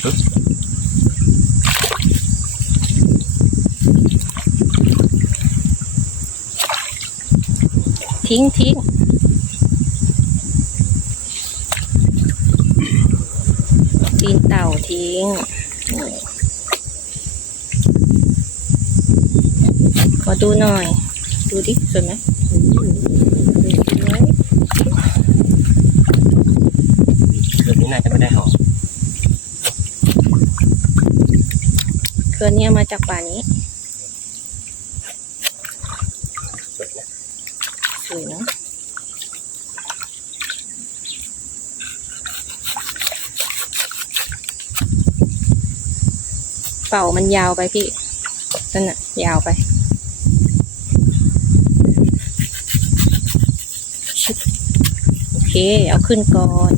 ทิ้งตีนเต่าทิ้งขอดูหน่อยดูดิสวยไหมสวยเครื่องนี้น่าจะไม่ได้หอมเครือนี้มาจากป่านี้สวยนะเป่ามันยาวไปพี่นั่นน่ะยาวไปโอเคเอาขึ้นก่อน